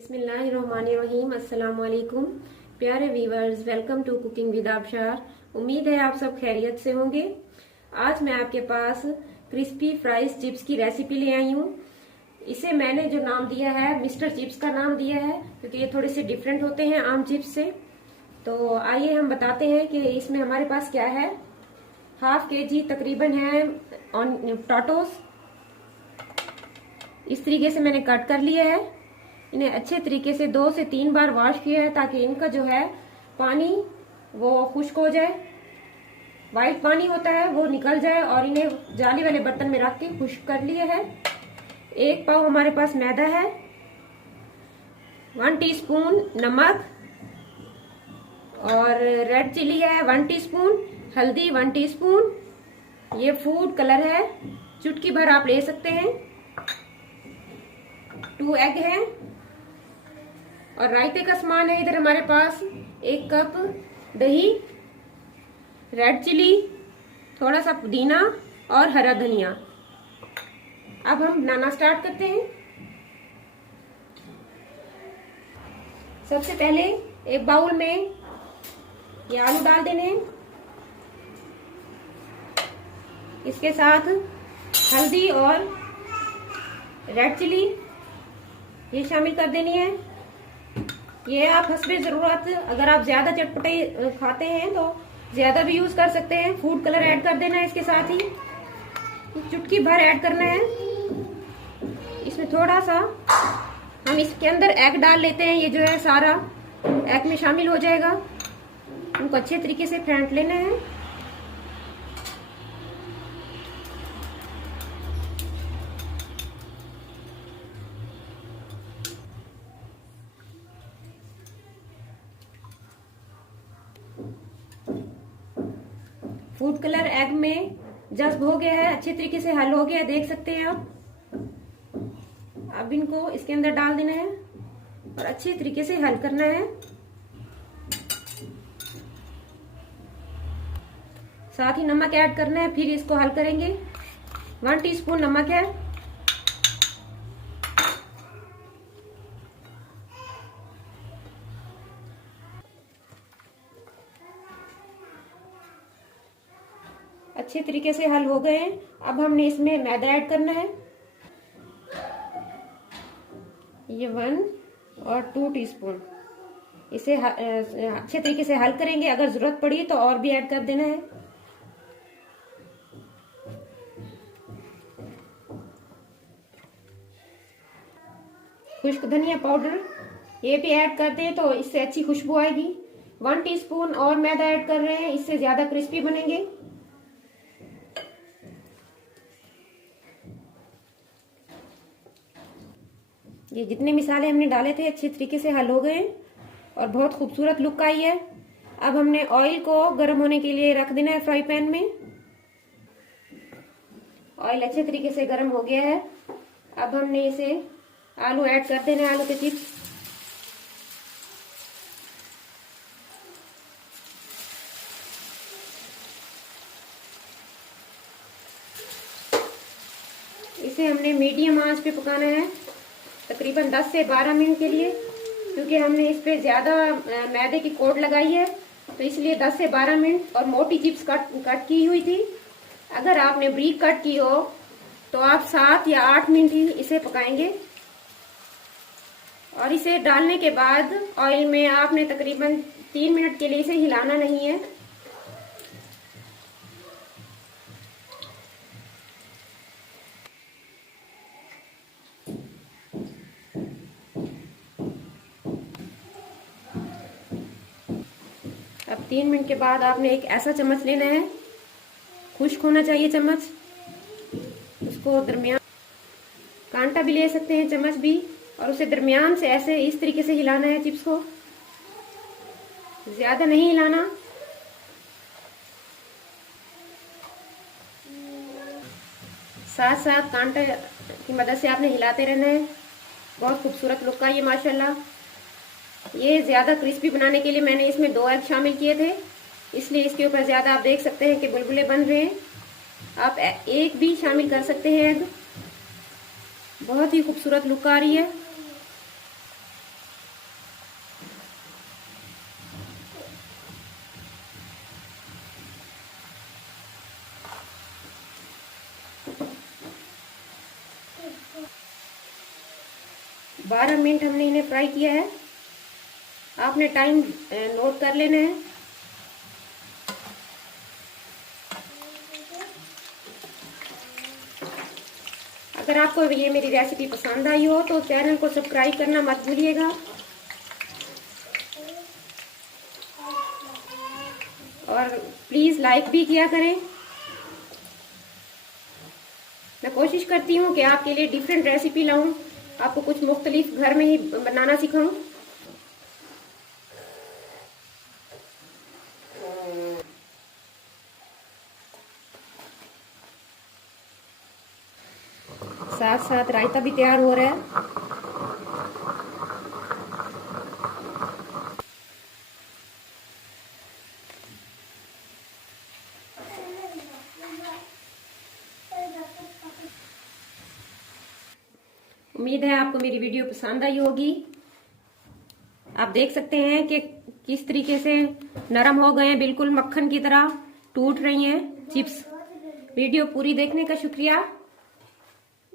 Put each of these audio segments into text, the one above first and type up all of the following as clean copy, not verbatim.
बिस्मिल्लाहिर्रहमानिर्रहीम। अस्सलाम वालेकुम प्यारे viewers, welcome to cooking with Abshar. उम्मीद है आप सब खैरियत से होंगे। आज मैं आपके पास क्रिस्पी फ्राइज चिप्स की रेसिपी ले आई हूँ। इसे मैंने जो नाम दिया है मिस्टर चिप्स का नाम दिया है, क्योंकि ये थोड़े से डिफरेंट होते हैं आम चिप्स से। तो आइए हम बताते हैं कि इसमें हमारे पास क्या है। हाफ केजी तकरीबन है टोटोस। इस तरीके से मैंने कट कर लिया है। इन्हें अच्छे तरीके से 2 से 3 बार वॉश किया है, ताकि इनका जो है पानी वो खुश्क हो जाए, वाइट पानी होता है वो निकल जाए। और इन्हें जाली वाले बर्तन में रख के खुश्क कर लिया है। 1 पाव हमारे पास मैदा है, 1 टीस्पून नमक और रेड चिली है 1 टीस्पून, हल्दी 1 टीस्पून, ये फूड कलर है चुटकी भर आप ले सकते हैं, 2 एग है। और रायते का सामान है इधर हमारे पास 1 कप दही, रेड चिली, थोड़ा सा पुदीना और हरा धनिया। अब हम बनाना स्टार्ट करते हैं। सबसे पहले एक बाउल में ये आलू डाल देने हैं। इसके साथ हल्दी और रेड चिली ये शामिल कर देनी है। ये आप हस्बे जरूरत, अगर आप ज्यादा चटपटे खाते हैं तो ज्यादा भी यूज कर सकते हैं। फूड कलर ऐड कर देना है इसके साथ ही, चुटकी भर ऐड करना है। इसमें थोड़ा सा हम इसके अंदर एग डाल लेते हैं। ये जो है सारा एग में शामिल हो जाएगा। उनको अच्छे तरीके से फेंट लेना है। फूड कलर एग में जज्ब हो गया है, अच्छे तरीके से हल हो गया है, देख सकते हैं आप। अब इनको इसके अंदर डाल देना है और अच्छे तरीके से हल करना है। साथ ही नमक ऐड करना है, फिर इसको हल करेंगे। 1 टीस्पून नमक है, अच्छे तरीके से हल हो गए हैं। अब हमने इसमें मैदा ऐड करना है। ये 1 और 2 टीस्पून। इसे अच्छे तरीके से हल करेंगे। अगर जरूरत पड़ी तो और भी ऐड कर देना है। खुश्क धनिया पाउडर ये भी ऐड कर दें तो इससे अच्छी खुशबू आएगी। 1 टीस्पून और मैदा ऐड कर रहे हैं, इससे ज्यादा क्रिस्पी बनेंगे। ये जितने मिसाले हमने डाले थे अच्छे तरीके से हल हो गए और बहुत खूबसूरत लुक आई है। अब हमने ऑयल को गर्म होने के लिए रख देना है फ्राई पैन में। ऑयल अच्छे तरीके से गर्म हो गया है। अब हमने इसे आलू ऐड कर देना है, आलू के चिप्स। इसे हमने मीडियम आंच पे पकाना है तकरीबन 10 से 12 मिनट के लिए, क्योंकि हमने इस पे ज्यादा मैदे की कोट लगाई है, तो इसलिए 10 से 12 मिनट। और मोटी चिप्स कट की हुई थी। अगर आपने ब्रीक कट की हो तो आप 7 या 8 मिनट ही इसे पकाएंगे। और इसे डालने के बाद ऑयल में आपने तकरीबन 3 मिनट के लिए इसे हिलाना नहीं है। अब 3 मिनट के बाद आपने एक ऐसा चम्मच लेना है, खुश्क होना चाहिए चम्मच। उसको दरमियान, कांटा भी ले सकते हैं चम्मच भी, और उसे दरमियान से ऐसे इस तरीके से हिलाना है चिप्स को, ज्यादा नहीं हिलाना। साथ साथ कांटे की मदद से आपने हिलाते रहना है। बहुत खूबसूरत लुक का ये माशाल्लाह। ये ज्यादा क्रिस्पी बनाने के लिए मैंने इसमें 2 एग शामिल किए थे, इसलिए इसके ऊपर ज्यादा आप देख सकते हैं कि बुलबुले बन रहे हैं। आप एक भी शामिल कर सकते हैं एग। बहुत ही खूबसूरत लुक आ रही है। 12 मिनट हमने इन्हें फ्राई किया है। आपने टाइम नोट कर लेना है। अगर आपको ये मेरी रेसिपी पसंद आई हो तो चैनल को सब्सक्राइब करना मत भूलिएगा और प्लीज़ लाइक भी किया करें। मैं कोशिश करती हूँ कि आपके लिए डिफरेंट रेसिपी लाऊं, आपको कुछ मुख्तलिफ घर में ही बनाना सिखाऊं। साथ साथ रायता भी तैयार हो रहा है। उम्मीद है आपको मेरी वीडियो पसंद आई होगी। आप देख सकते हैं कि किस तरीके से नरम हो गए हैं, बिल्कुल मक्खन की तरह टूट रही हैं चिप्स। वीडियो पूरी देखने का शुक्रिया।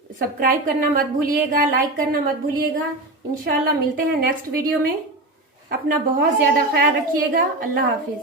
सब्सक्राइब करना मत भूलिएगा, लाइक करना मत भूलिएगा। इंशाल्लाह मिलते हैं नेक्स्ट वीडियो में। अपना बहुत ज्यादा ख्याल रखिएगा। अल्लाह हाफिज।